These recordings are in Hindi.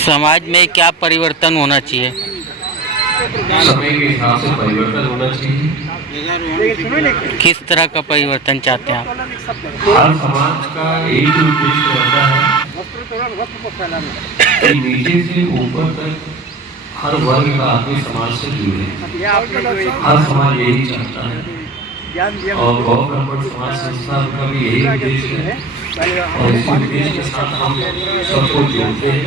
समाज में क्या परिवर्तन होना चाहिए? समय के हिसाब से परिवर्तन होना चाहिए। किस तरह का परिवर्तन चाहते हैं आप? हर समाज का एक ही उद्देश्य रहता है कि नीचे से ऊपर तक हर वर्ग का आदमी समाज से जुड़े। हर समाज यही चाहता है और गौ ब्राह्मण समाज संस्था का भी यही उद्देश्य है और इसी उद्देश्य के साथ हम सबको जोड़ते हैं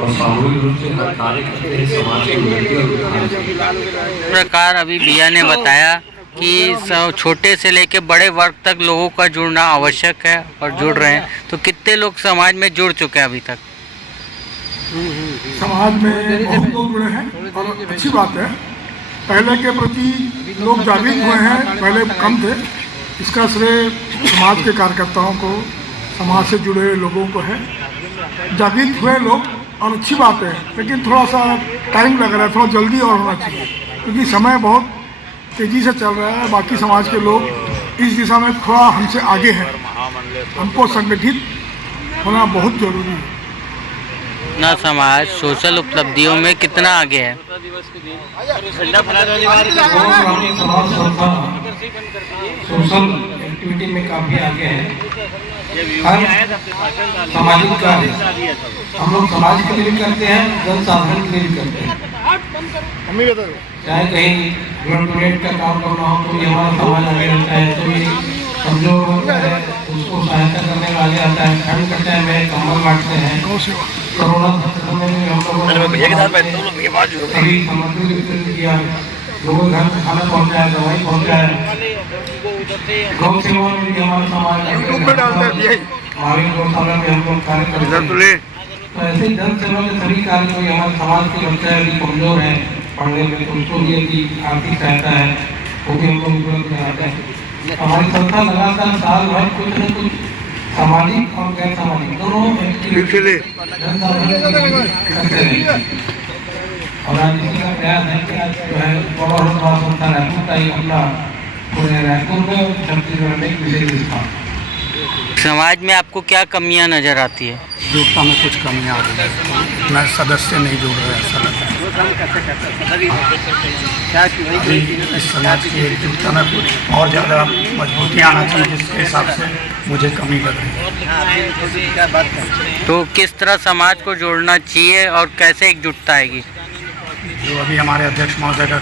और सामूहिक रूप से हर कार्य करते हैं समाज की उन्नति और उत्थान के लिए। प्रकार अभी भैया ने बताया कि छोटे से लेकर बड़े वर्ग तक लोगों का जुड़ना आवश्यक है और जुड़ रहे हैं, तो कितने लोग समाज में जुड़ चुके हैं अभी तक? समाज में बहुत लोग जुड़े हैं और अच्छी बात है। पहले के प्रति लोग जागृत हुए हैं, पहले कम थे। इसका श्रेय समाज के कार्यकर्ताओं को, समाज से जुड़े लोगों को है। जागृत हुए लोग और अच्छी बात है, लेकिन थोड़ा सा टाइम लग रहा है, थोड़ा जल्दी और होना चाहिए क्योंकि समय बहुत तेज़ी से चल रहा है। बाकी समाज के लोग इस दिशा में थोड़ा हमसे आगे हैं। हमको संगठित होना बहुत जरूरी है। अपना समाज सोशल उपलब्धियों में कितना आगे है? सोशल एक्टिविटी में काफ़ी आगे है। हर सामाजिक कार्य हम लोग समाज के लिए भी करते हैं, जन साधन के लिए भी करते हैं। चाहे कहीं ब्लड डोनेट का काम करना हो तो ये हमारा समाज आगे रहता है। तो ये कमजोर होता है उसको सहायता करने में आगे आता है। ठंड के टाइम में कंबल बांटते हैं। कोरोना समय में हम लोगों ने सभी सामग्री वितरण किया, लोगों के घर में खाना पहुँचाया, दवाई पहुँचाया। गौ सेवा में भी हमारा समाज महावीर गौशाला में हम लोग कार्य करते हैं। तो ऐसे जन सेवा के सभी कार्य को हमारे समाज के बच्चे अभी कमजोर हैं पढ़ने में, तो उनको भी यदि आर्थिक सहायता है वो भी हम लोग उपलब्ध कराते हैं। हमारी संस्था लगातार साल भर कुछ न कुछ सामाजिक और गैर सामाजिक दोनों एक्टिविटी करते हैं। और आज इसी का प्रयास है कि आज जो है बड़ा संस्था रायपुर का ही अपना पूरे रायपुर में छत्तीसगढ़ में एक विशेष स्थान। समाज में आपको क्या कमियां नजर आती है? जुड़ता में कुछ कमियाँ आ रही है, मैं सदस्य नहीं जुड़ रहे ऐसा लगता है। इस समाज की एकजुटता में कुछ और ज़्यादा मजबूती आना चाहिए, जिसके हिसाब से मुझे कमी लग रही है। तो किस तरह समाज को जोड़ना चाहिए और कैसे एकजुटता आएगी? जो अभी हमारे अध्यक्ष महोदय का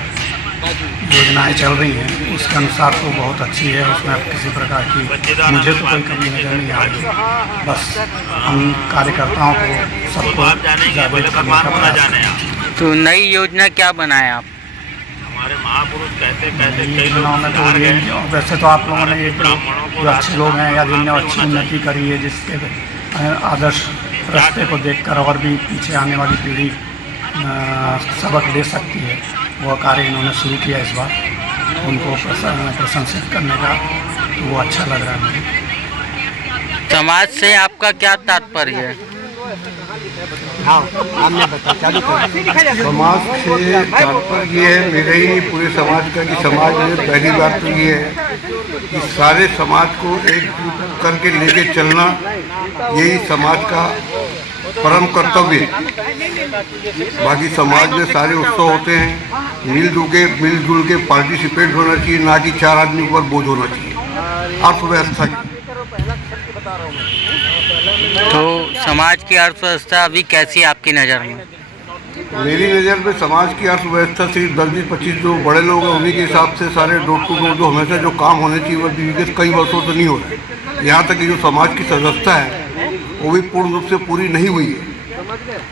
योजनाएं चल रही हैं उसके अनुसार तो बहुत अच्छी है। उसमें किसी प्रकार की मुझे तो कोई कमी नजर नहीं आ रही। बस हम कार्यकर्ताओं को सबको जागरूक करने का प्रयास करें। तो नई योजना क्या बनाए आप? हमारे महापुरुष कहते योजनाओं में तो ये वैसे तो आप लोगों ने ये जो अच्छे लोग हैं या जिनने अच्छी उन्नति करी है, जिसके आदर्श रास्ते को देखकर और भी पीछे आने वाली पीढ़ी सबक ले सकती है, वो कार्य इन्होंने शुरू किया इस बार। उनको प्रशंसित करने का तो वो अच्छा लग रहा है मुझे। समाज से आपका क्या तात्पर्य है? समाज से तात्पर्य ये है, मेरे ही पूरे समाज का, कि समाज में पहली बात तो ये है कि सारे समाज को एक करके लेके चलना, यही समाज का परम कर्तव्य है। बाकी समाज में सारे उत्सव होते हैं, मिलजुल के पार्टिसिपेट होना चाहिए, ना कि चार आदमी पर बोझ होना चाहिए। अर्थव्यवस्था की तो समाज की अर्थव्यवस्था अभी कैसी है आपकी नज़र में? मेरी नज़र में समाज की अर्थव्यवस्था सिर्फ 10-25 जो बड़े लोग हैं उन्हीं के हिसाब से सारे डोर टू डोर जो हमेशा जो काम होने चाहिए वो विगत कई वर्षों से नहीं हो रहे। यहाँ तक कि जो समाज की सदस्यता है वो भी पूर्ण रूप से पूरी नहीं हुई है।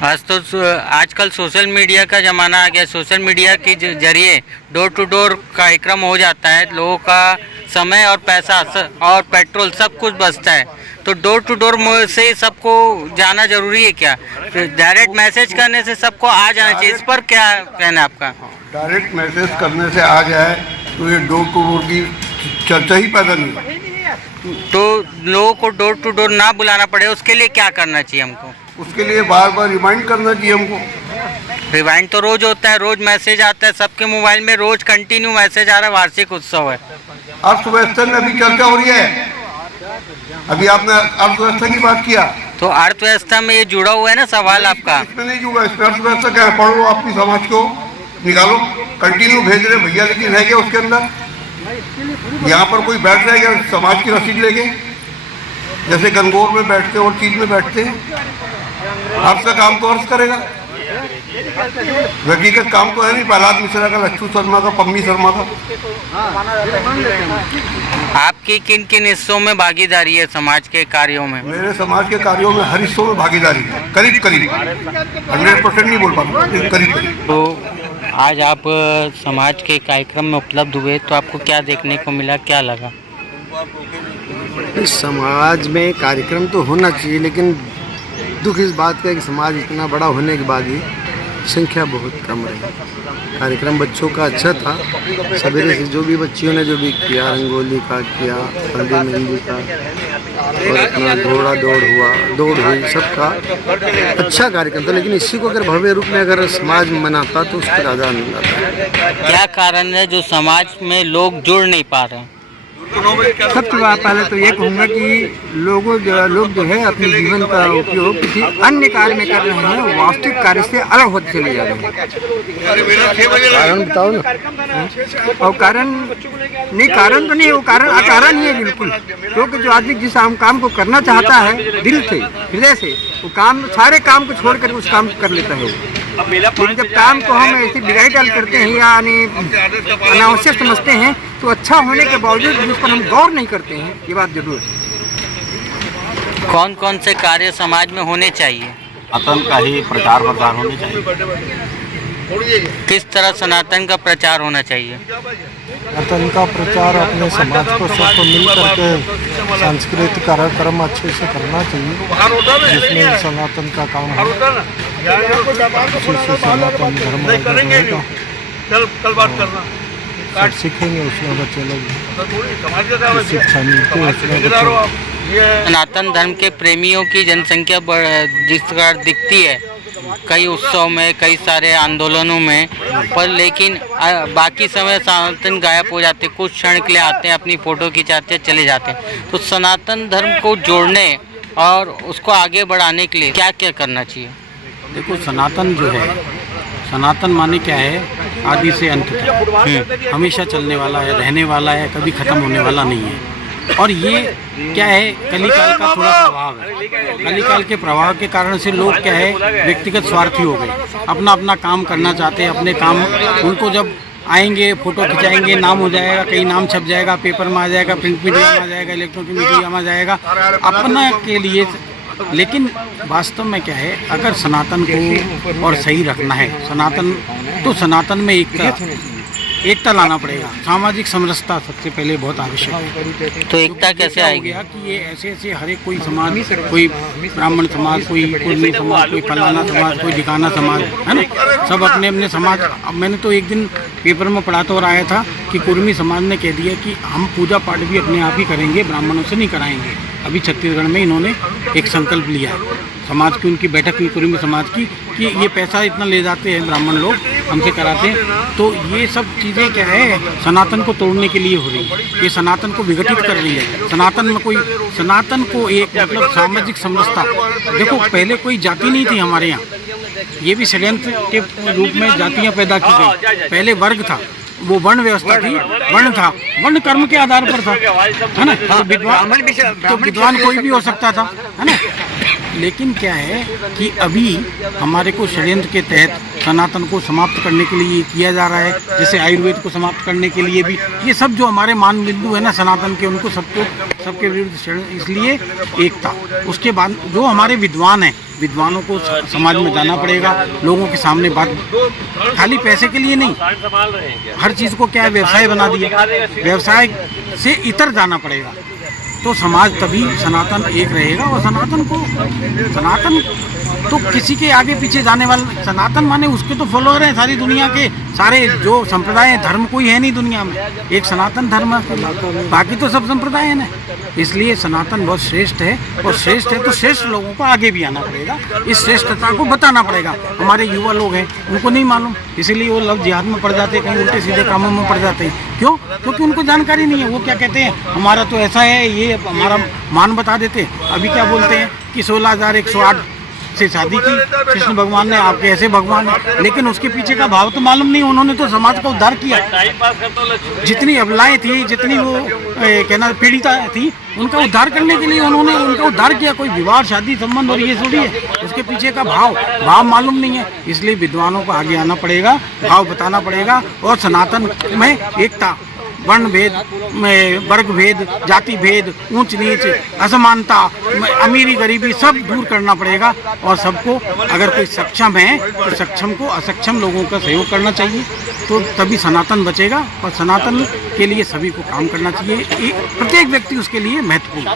आजकल सोशल मीडिया का ज़माना आ गया। सोशल मीडिया के जरिए डोर टू डोर कार्यक्रम हो जाता है, लोगों का समय और पैसा और पेट्रोल सब कुछ बचता है। तो डोर टू डोर से सबको जाना जरूरी है क्या? डायरेक्ट मैसेज करने से सबको आ जाना चाहिए, इस पर क्या कहना है आपका? डायरेक्ट मैसेज करने से आ जाए तो ये डोर टू डोर की चर्चा ही पैदा नहीं है। तो लोगों को डोर टू डोर ना बुलाना पड़े, उसके लिए क्या करना चाहिए हमको? उसके लिए बार बार रिमाइंड करना चाहिए हमको। रिमाइंड तो रोज होता है, रोज मैसेज आता है सबके मोबाइल में, रोज कंटिन्यू मैसेज आ रहा है, वार्षिक उत्सव है। अर्थव्यवस्था में अभी चर्चा हो रही है। अभी आपने अर्थव्यवस्था की बात किया, तो अर्थव्यवस्था में ये जुड़ा हुआ है ना सवाल आपका। इसमें नहीं जुड़ा, इसमें अर्थव्यवस्था क्या है? पढ़ लो, अपनी समाज को निकालो। कंटिन्यू भेज रहे भैया, लेकिन है क्या उसके अंदर? यहाँ पर कोई बैठ रहा है क्या समाज की रसीद लेके? जैसे गंगोर में बैठते और चीज में बैठते हैं। अर्थ का काम तो अर्थ करेगा, व्यक्तिगत काम तो है नहीं। प्रहलाद मिश्रा का, लच्छू शर्मा का, पम्मी शर्मा का। आपकी किन किन हिस्सों में भागीदारी है समाज के कार्यों में? मेरे समाज के कार्यों में हर हिस्सों में भागीदारी है, करीब करीब 100% नहीं बोल पाता, लेकिन करीब करीब। तो आज आप समाज के कार्यक्रम में उपलब्ध हुए तो आपको क्या देखने को मिला, क्या लगा? समाज में कार्यक्रम तो होना चाहिए, लेकिन दुख इस बात का है कि समाज इतना बड़ा होने के बाद भी संख्या बहुत कम रही। कार्यक्रम बच्चों का अच्छा था, सवेरे से जो भी बच्चियों ने जो भी किया, रंगोली का किया, हल्दी मेहंदी का, और अपना घोड़ा दौड़ हुई, सबका अच्छा कार्यक्रम था। लेकिन इसी को अगर भव्य रूप में अगर समाज मनाता तो उसका ज़्यादा आनंद आता। क्या कारण है जो समाज में लोग जुड़ नहीं पा रहे हैं? सबसे पहले तो ये कहूँगा कि लोग जो है अपने जीवन का उपयोग किसी अन्य कार्य में कर रहे हैं, वास्तविक कार्य से अलग होते चले जा रहे हैं। कारण बताओ ना। और कारण नहीं, कारण तो नहीं है, वो कारण अकारण ही है बिल्कुल। क्योंकि जो आदमी जिस काम को करना चाहता है दिल से, हृदय से, वो काम, सारे काम को छोड़कर उस काम को कर लेता है। लेकिन जब काम को हम ऐसे बिगाड़ डाल करते हैं या अनावश्यक समझते हैं तो अच्छा होने के बावजूद उस पर हम गौर नहीं करते हैं, ये बात जरूर है। कौन कौन से कार्य समाज में होने चाहिए? सनातन का ही प्रचार प्रसार होने चाहिए। किस तरह सनातन का प्रचार होना चाहिए? सनातन का प्रचार अपने समाज को सबको मिल करके सांस्कृतिक कार्यक्रम अच्छे से करना चाहिए, जिसमें सनातन का काम हो, अच्छे से सनातन धर्म रहेगा। सब सीखेंगे उसमें बच्चे लोग, शिक्षा मिलती है उसमें बच्चों। सनातन धर्म के प्रेमियों की जनसंख्या जिस प्रकार दिखती है कई उत्सव में, कई सारे आंदोलनों में, पर लेकिन बाकी समय सनातन गायब हो जाते, कुछ क्षण के लिए आते हैं, अपनी फ़ोटो खिंचाते हैं, चले जाते हैं। तो सनातन धर्म को जोड़ने और उसको आगे बढ़ाने के लिए क्या क्या करना चाहिए? देखो, सनातन जो है, सनातन माने क्या है? आदि से अंत तक हमेशा चलने वाला है, रहने वाला है, कभी ख़त्म होने वाला नहीं है। और ये क्या है, कलिकाल का थोड़ा प्रभाव है। कलिकाल के प्रभाव के कारण से लोग क्या है, व्यक्तिगत स्वार्थी हो गए, अपना अपना काम करना चाहते हैं। अपने काम उनको जब आएंगे, फोटो खिंचाएंगे, नाम हो जाएगा, कहीं नाम छप जाएगा, पेपर में आ जाएगा, प्रिंट मीडिया में आ जाएगा, इलेक्ट्रॉनिक मीडिया में आ जाएगा, अपना के लिए। लेकिन वास्तव में क्या है, अगर सनातन को और सही रखना है सनातन, तो सनातन में एकता लाना पड़ेगा। सामाजिक समरसता सबसे पहले बहुत आवश्यक है। तो एकता कैसे आएगी? कि ये ऐसे ऐसे हर एक कोई समाज, कोई ब्राह्मण समाज, कोई कुर्मी समाज, कोई फलाना समाज, कोई ढिकाना समाज, है ना, सब अपने अपने समाज। अब मैंने तो एक दिन पेपर में पढ़ा तो और आया था कि कुर्मी समाज ने कह दिया कि हम पूजा पाठ भी अपने आप ही करेंगे, ब्राह्मणों से नहीं कराएंगे। अभी छत्तीसगढ़ में इन्होंने एक संकल्प लिया है, समाज की उनकी बैठक हुई कुर्मी समाज की, कि ये पैसा इतना ले जाते हैं ब्राह्मण लोग, हमसे कराते हैं। तो ये सब चीज़ें क्या है, सनातन को तोड़ने के लिए हो रही है, ये सनातन को विघटित कर रही है। सनातन में कोई, सनातन को एक मतलब सामाजिक समरसता। देखो, पहले कोई जाति नहीं थी हमारे यहाँ, ये भी षड्यंत्र के रूप में जातियाँ पैदा की गई। पहले वर्ग था, वो वर्ण व्यवस्था थी, वर्ण था, वर्ण कर्म के आधार पर था, है ना। तो विद्वान कोई भी हो सकता था, है ना। लेकिन क्या है कि अभी हमारे को षड्यंत्र के तहत सनातन को समाप्त करने के लिए किया जा रहा है। जैसे आयुर्वेद को समाप्त करने के लिए भी ये सब जो हमारे मान बिंदु है ना सनातन के, उनको सबके विरुद्ध, इसलिए एकता। उसके बाद जो हमारे विद्वान हैं, विद्वानों को समाज में जाना पड़ेगा, लोगों के सामने बात, खाली पैसे के लिए नहीं, हर चीज़ को क्या है, व्यवसाय बना दिया, व्यवसाय से इतर जाना पड़ेगा। तो समाज तभी सनातन एक रहेगा। और सनातन तो किसी के आगे पीछे जाने वाला सनातन माने उसके तो फॉलोअर हैं सारी दुनिया के, सारे जो संप्रदाय हैं, धर्म कोई है नहीं दुनिया में, एक सनातन धर्म है, बाकी तो सब संप्रदाय है ना। इसलिए सनातन बहुत श्रेष्ठ है, और श्रेष्ठ है तो श्रेष्ठ लोगों को आगे भी आना पड़ेगा, इस श्रेष्ठता को बताना पड़ेगा। हमारे युवा लोग हैं उनको नहीं मालूम, इसीलिए वो लोग जिहाद में पड़ जाते हैं, कहीं उल्टे सीधे कामों में पड़ जाते हैं। क्यों? क्योंकि उनको जानकारी नहीं है। वो क्या कहते हैं, हमारा तो ऐसा है, ये हमारा मान बता देते। अभी क्या बोलते हैं कि 16,108 से शादी की कृष्ण भगवान ने, आपके ऐसे भगवान है, लेकिन उसके पीछे का भाव तो मालूम नहीं। उन्होंने तो समाज का उद्धार किया, जितनी अबलाएं थी, जितनी वो कहना पीड़िता थी, उनका उद्धार करने के लिए उन्होंने उनका उद्धार किया। कोई विवाह शादी संबंध और ये थोड़ी है, उसके पीछे का भाव मालूम नहीं है। इसलिए विद्वानों को आगे आना पड़ेगा, भाव बताना पड़ेगा, और सनातन में एकता, वर्ण भेद, वर्ग भेद, जाति भेद, ऊंच नीच, असमानता, अमीरी गरीबी सब दूर करना पड़ेगा। और सबको, अगर कोई सक्षम है तो सक्षम को असक्षम लोगों का सहयोग करना चाहिए, तो तभी सनातन बचेगा। और सनातन के लिए सभी को काम करना चाहिए, प्रत्येक व्यक्ति उसके लिए महत्वपूर्ण।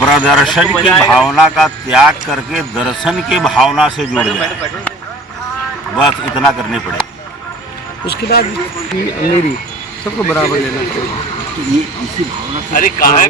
प्रदर्शन की भावना का त्याग करके दर्शन की भावना से जुड़ जाए, बस इतना करने पड़ेगा। उसके बाद अमीरी सबको बराबर लेना चाहिए। तो ये इसी भावना से